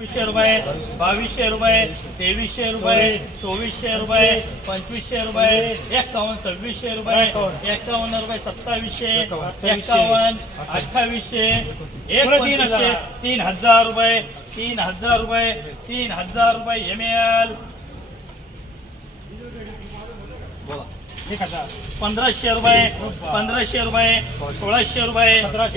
वीसशे रुपये बावीसशे रुपये तेवीसशे रुपये चोवीसशे रुपये पंचवीसशे रुपये एकावन्न सव्वीसशे रुपये एकावन्न रुपये सत्तावीसशे एकावन्न अठ्ठावीसशे एकोणतीसशे तीन हजार रुपये तीन हजार रुपये तीन हजार रुपये एम एल. बोला. पंधराशे रुपये पंधराशे रुपये सोळाशे रुपये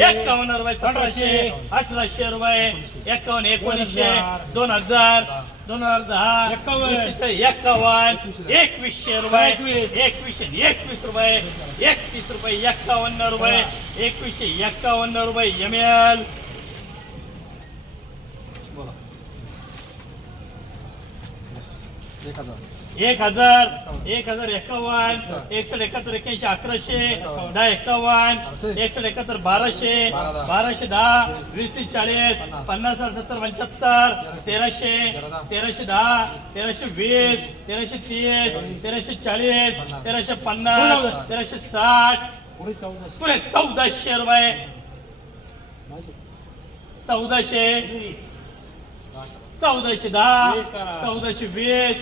एकावन्न रुपये सतराशे अठराशे, रुपये एकावन्न एकोणीसशे दोन हजार. दोन हजार दहा एकावन्न. एकवीसशे रुपये एकवीस. एकवीसशे एकवीस रुपये एकतीस रुपये एकावन्न रुपये एकवीसशे एकावन्न रुपये एम एल एक हजार एक हजार. एक हजार एक्कावन्न एकशे एकाहत्तर एक्क्याऐंशी अकराशे. दहा एक्कावन्न एकशे एकाहत्तर बाराशे. बाराशे दहा. वीस तीस चाळीस. पन्नास सत्तर पंच्याहत्तर. तेराशे. तेराशे दहा. तेराशे वीस. तेराशे तीस. तेराशे चाळीस. तेराशे पन्नास. तेराशे साठ. चौदाशे पुढे चौदाशे रुपये. चौदाशे. चौदाशे दहा. चौदाशे वीस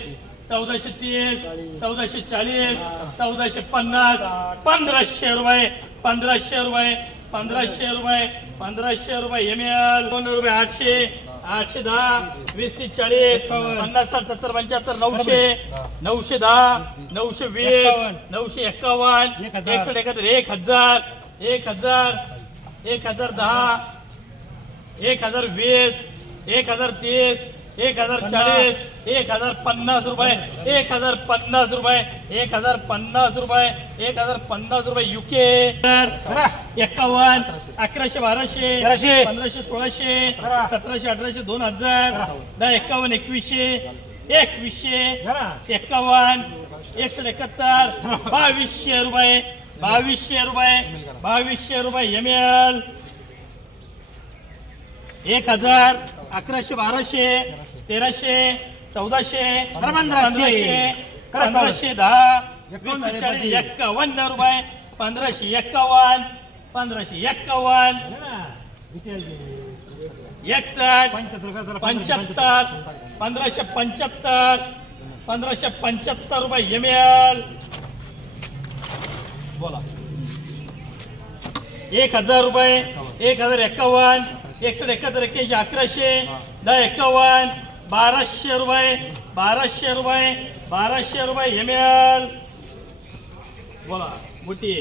चौदाशे तीस चौदाशे चाळीस चौदाशे पन्नास पंधराशे रुपये पंधराशे रुपये पंधराशे रुपये पंधराशे रुपये एम एल दोन रुपये आठशे आठशे दहा वीस तीस चाळीस पन्नास साठ सत्तर पंच्याहत्तर नऊशे नऊशे दहा नऊशे वीस. नऊशे एक्कावन्न. एकसष्ट एकाहत्तर एक हजार एक हजार एक हजार दहा एक हजार वीस एक हजार तीस एक हजार चाळीस एक हजार पन्नास रुपये एक हजार पन्नास रुपये एक हजार पन्नास रुपये एक हजार पन्नास रुपये युके एकावन्न अकराशे बाराशे. पंधराशे सोळाशे. सतराशे अठराशे दोन हजार दहा एकावन्न एकवीसशे एकवीसशे करा. एकावन्न एकशे एकाहत्तर बावीसशे रुपये बावीसशे रुपये बावीसशे रुपये एम एल एक हजार अकराशे बाराशे तेराशे चौदाशे पंधराशे पंधराशे. दहा चाळीस एक्कावन्न रुपये पंधराशे एक्कावन्न पंधराशे एक्कावन्न. एकसष्ट पंच्याहत्तर पंधराशे पंच्याहत्तर पंधराशे पंच्याहत्तर रुपये एम एल बोला. एक हजार रुपये एक हजार एकावन्न एकशे एकाहत्तर एक्क्याऐंशी अकराशे दहा एकावन्न बाराशे रुपये बाराशे रुपये बाराशे रुपये एम एल बोला मोठी